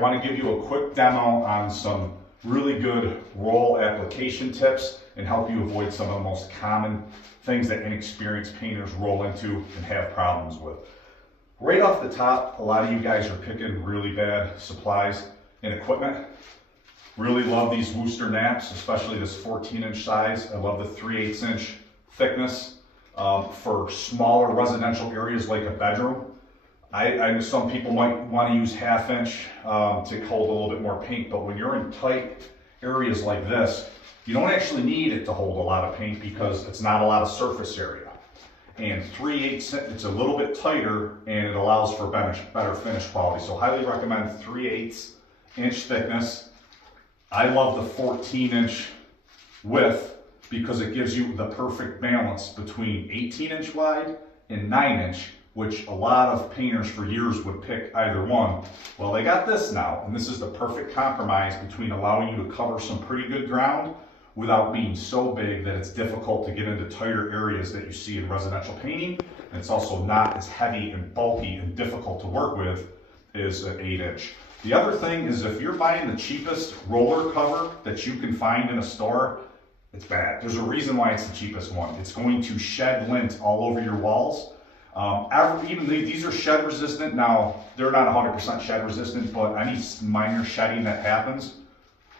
want to give you a quick demo on some really good roll application tips and help you avoid some of the most common things that inexperienced painters roll into and have problems with. Right off the top, a lot of you guys are picking really bad supplies and equipment. Really love these Worcester naps, especially this 14-inch size. I love the 3/8" thickness for smaller residential areas like a bedroom. I know some people might want to use 1/2 inch to hold a little bit more paint, but when you're in tight areas like this, you don't actually need it to hold a lot of paint because it's not a lot of surface area. And 3/8", it's a little bit tighter and it allows for better finish quality. So highly recommend 3/8" thickness. I love the 14-inch width because it gives you the perfect balance between 18-inch wide and 9-inch, which a lot of painters for years would pick either one. Well, they got this now, and this is the perfect compromise between allowing you to cover some pretty good ground without being so big that it's difficult to get into tighter areas that you see in residential painting. And it's also not as heavy and bulky and difficult to work with as an 8-inch. The other thing is if you're buying the cheapest roller cover that you can find in a store, it's bad. There's a reason why it's the cheapest one. It's going to shed lint all over your walls. Even these are shed resistant. Now, they're not 100% shed resistant, but any minor shedding that happens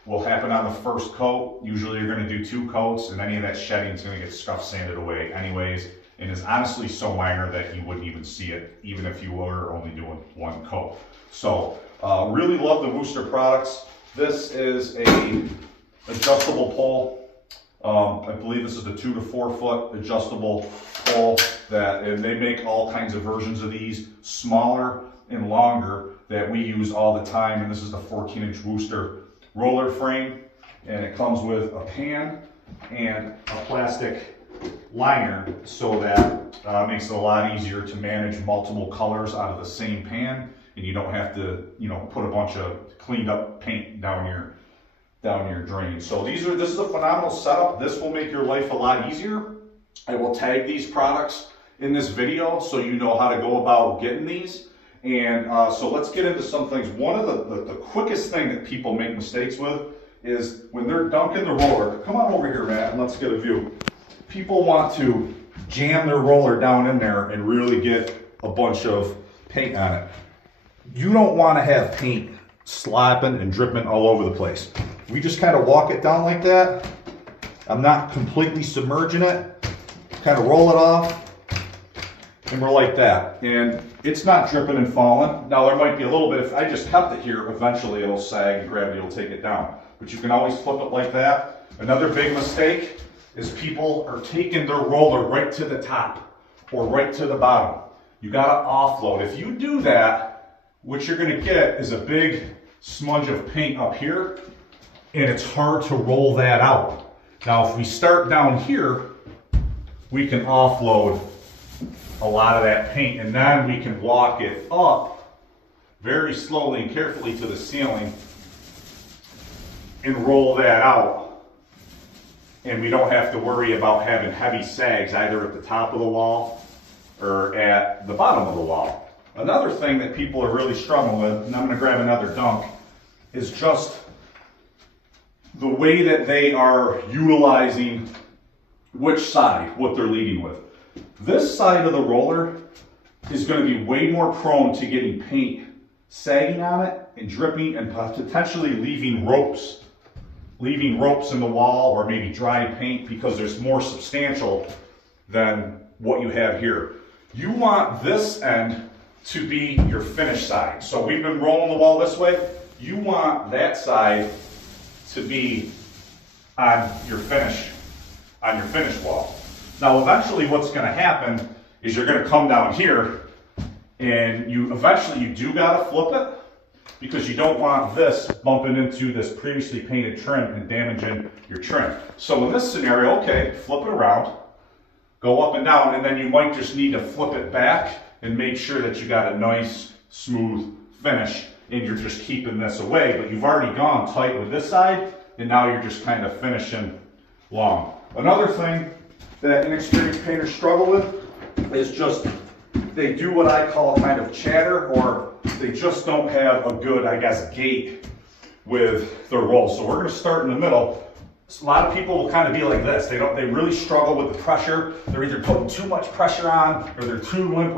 will happen on the first coat. Usually you're going to do 2 coats, and any of that shedding is going to get scuff sanded away anyways, and is honestly so minor that you wouldn't even see it, even if you were only doing 1 coat. So, really love the Worcester products. This is a adjustable pole. I believe this is a 2 to 4 foot adjustable pole and they make all kinds of versions of these, smaller and longer, that we use all the time. And this is the 14-inch Worcester roller frame, and it comes with a pan and a plastic liner, so that makes it a lot easier to manage multiple colors out of the same pan, and you don't have to, put a bunch of cleaned up paint down your drain. So this is a phenomenal setup. This will make your life a lot easier. I will tag these products in this video so you know how to go about getting these. And so let's get into some things. One of the quickest thing that people make mistakes with is when they're dunking the roller. Come on over here, Matt, and let's get a view. People want to jam their roller down in there and really get a bunch of paint on it. You don't want to have paint slopping and dripping all over the place. We just kind of walk it down like that. I'm not completely submerging it. Kind of roll it off, and we're like that. And it's not dripping and falling. Now there might be a little bit, if I just kept it here, eventually it'll sag and gravity will take it down. But you can always flip it like that. Another big mistake is people are taking their roller right to the top or right to the bottom. You gotta offload. If you do that, what you're gonna get is a big smudge of paint up here, and it's hard to roll that out. Now, if we start down here, we can offload a lot of that paint, and then we can walk it up very slowly and carefully to the ceiling and roll that out. And we don't have to worry about having heavy sags either at the top of the wall or at the bottom of the wall. Another thing that people are really struggling with, and I'm going to grab another dunk, is just the way that they are utilizing which side, what they're leading with. This side of the roller is going to be way more prone to getting paint sagging on it and dripping and potentially leaving ropes in the wall, or maybe dried paint, because there's more substantial than what you have here. You want this end to be your finish side. So we've been rolling the wall this way. You want that side to be on your finish wall. Now eventually what's going to happen is you're going to come down here, and you do got to flip it, because you don't want this bumping into this previously painted trim and damaging your trim. So in this scenario, okay, flip it around, go up and down, and then you might just need to flip it back and make sure that you got a nice smooth finish, and you're just keeping this away, but you've already gone tight with this side, and now you're just kind of finishing long. Another thing that inexperienced painters struggle with is just they do what I call kind of chatter, or they just don't have a good, I guess, gait with their roll. So we're going to start in the middle. A lot of people will kind of be like this. They really struggle with the pressure. They're either putting too much pressure on or they're too limp.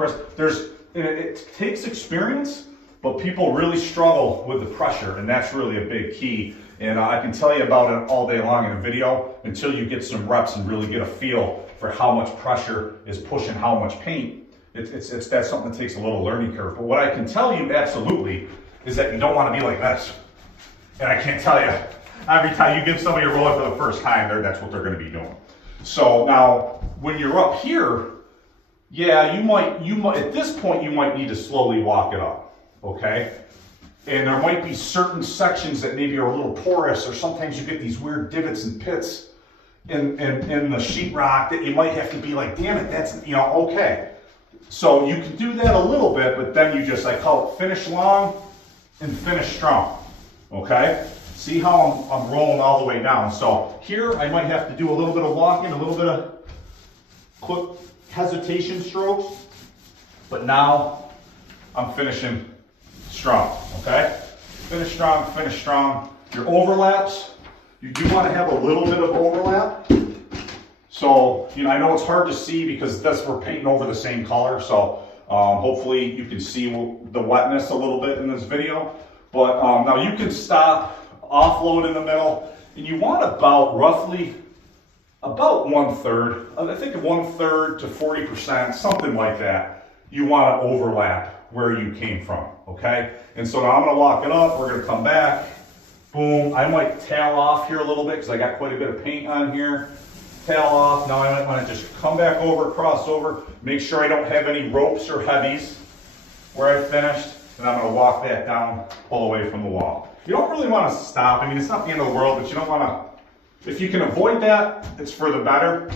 It takes experience, but people really struggle with the pressure, and that's really a big key. And I can tell you about it all day long in a video until you get some reps and really get a feel for how much pressure is pushing how much paint. That's something that takes a little learning curve. But what I can tell you absolutely is that you don't want to be like this. And I can't tell you, every time you give somebody a roller for the first time, that's what they're going to be doing. So now, when you're up here, yeah, you might, at this point, you might need to slowly walk it up, okay? And there might be certain sections that maybe are a little porous, or sometimes you get these weird divots and pits in the sheetrock that you might have to be like, damn it, that's, okay. So you can do that a little bit, but then you just, I call it finish long and finish strong. Okay, see how I'm rolling all the way down. So here I might have to do a little bit of walking, a little bit of quick hesitation strokes, but now I'm finishing strong, okay? Finish strong, finish strong. Your overlaps, you do want to have a little bit of overlap. So, I know it's hard to see because we're painting over the same color, so hopefully you can see the wetness a little bit in this video. But now you can stop, offload in the middle, and you want roughly about 1/3, I think 1/3 to 40%, something like that. You want to overlap where you came from, okay? And so now I'm going to lock it up, we're going to come back, boom. I might tail off here a little bit because I got quite a bit of paint on here. Tail off, now I might want to just come back over, cross over, make sure I don't have any ropes or heavies where I finished. And I'm going to walk that down, pull away from the wall. You don't really want to stop. I mean, it's not the end of the world, but you don't want to, if you can avoid that, it's for the better.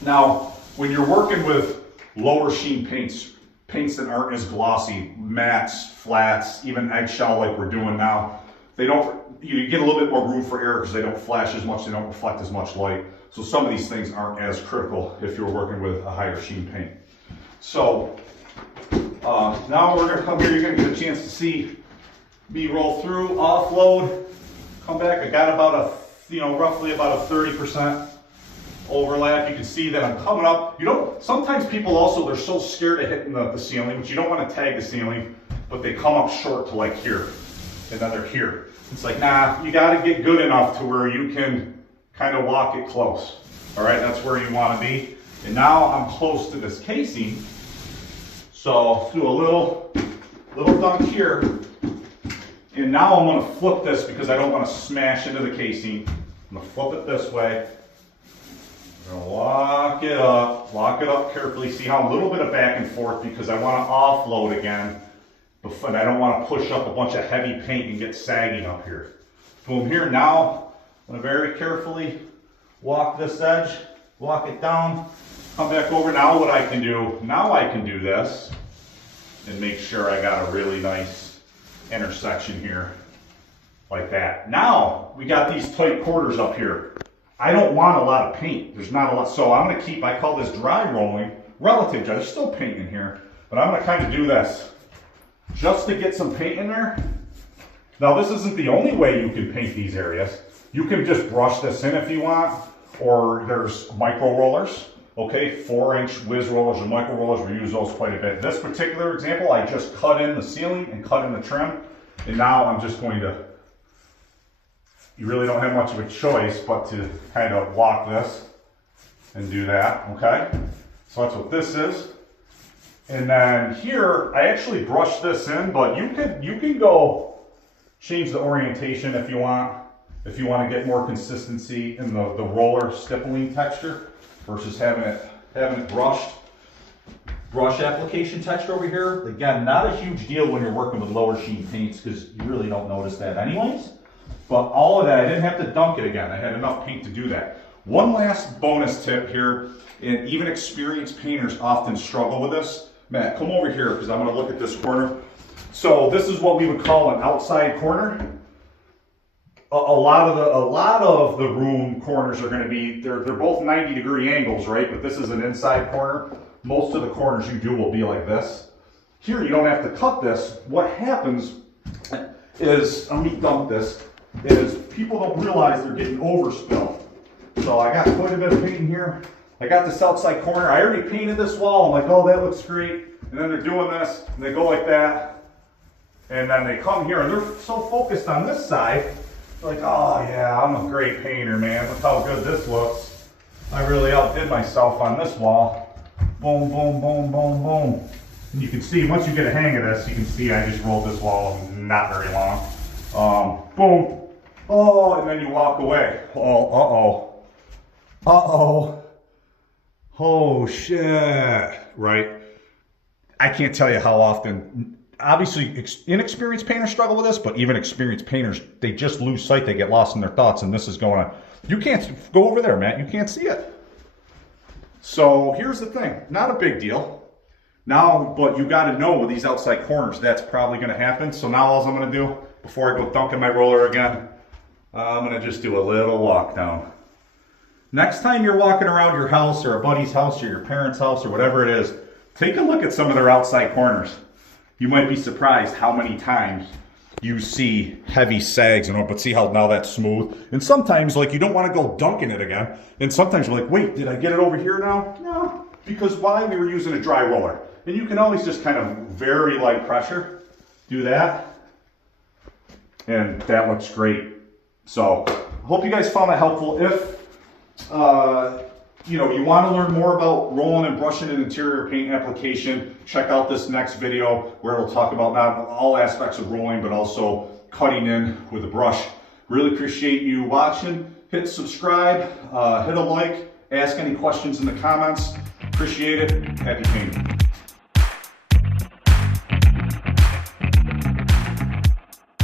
Now, when you're working with lower sheen paints that aren't as glossy, mattes, flats, even eggshell like we're doing now, you get a little bit more room for error because they don't flash as much, they don't reflect as much light. So some of these things aren't as critical if you're working with a higher sheen paint. So, now we're going to come here, you're going to get a chance to see me roll through, offload, come back. I got about roughly about a 30% overlap. You can see that I'm coming up. Sometimes people also, they're so scared of hitting the ceiling, which you don't want to tag the ceiling, but they come up short to like here, and then they're here. It's like, nah, you got to get good enough to where you can kind of walk it close. All right, that's where you want to be. And now I'm close to this casing. So do a little dunk here, and now I'm going to flip this because I don't want to smash into the casing. I'm going to flip it this way. I'm going to lock it up carefully. See how a little bit of back and forth because I want to offload again, but I don't want to push up a bunch of heavy paint and get sagging up here. Boom, here now, I'm going to very carefully walk this edge, walk it down. Come back over. Now what I can do this and make sure I got a really nice intersection here like that. Now we got these tight quarters up here. I don't want a lot of paint. There's not a lot. So I'm going to keep, I call this dry rolling, relative dry. There's still paint in here, but I'm going to kind of do this just to get some paint in there. Now this isn't the only way you can paint these areas. You can just brush this in if you want, or there's micro rollers. Okay, 4-inch whiz rollers or micro rollers, we use those quite a bit. This particular example, I just cut in the ceiling and cut in the trim, and now I'm just going to, you really don't have much of a choice but to kind of walk this and do that, okay? So that's what this is. And then here, I actually brushed this in, but you can go change the orientation if you want to get more consistency in the roller stippling texture versus having it brushed. Brush application texture over here. Again, not a huge deal when you're working with lower sheen paints because you really don't notice that anyways. But all of that, I didn't have to dunk it again. I had enough paint to do that. One last bonus tip here, and even experienced painters often struggle with this. Matt, come over here because I'm going to look at this corner. So this is what we would call an outside corner. A lot of the room corners are going to be, they're both 90-degree angles, right? But this is an inside corner. most of the corners you do will be like this. Here you don't have to cut this. What happens is, let me dump this, is people don't realize they're getting overspill. So I got quite a bit of paint in here. I got this outside corner. I already painted this wall. I'm like, oh, that looks great. And then they're doing this, and they go like that. And then they come here, and they're so focused on this side. They're like, oh yeah, I'm a great painter, man. Look how good this looks. I really outdid myself on this wall. Boom, boom, boom, boom, boom. And you can see, once you get a hang of this, you can see I just rolled this wall not very long. Boom. Oh, and then you walk away. Oh, uh-oh. Uh-oh. Oh, shit. Right? I can't tell you how often, obviously, inexperienced painters struggle with this, but even experienced painters, they just lose sight. They get lost in their thoughts, and this is going on. You can't go over there, Matt. You can't see it. So here's the thing. Not a big deal. Now, but you got to know with these outside corners, that's probably going to happen. So now all I'm going to do, before I go dunking my roller again, I'm going to just do a little walk down. Next time you're walking around your house or a buddy's house or your parents' house or whatever it is, take a look at some of their outside corners. You might be surprised how many times you see heavy sags and all, but see how now that's smooth. And sometimes, like, you don't want to go dunking it again. And sometimes you're like, wait, did I get it over here now? No, because why? We were using a dry roller. And you can always just kind of very light pressure do that. And that looks great. So, hope you guys found that helpful. If you want to learn more about rolling and brushing an interior paint application, check out this next video where it'll talk about not all aspects of rolling, but also cutting in with a brush. Really appreciate you watching. Hit subscribe, hit a like, ask any questions in the comments. Appreciate it. Happy painting.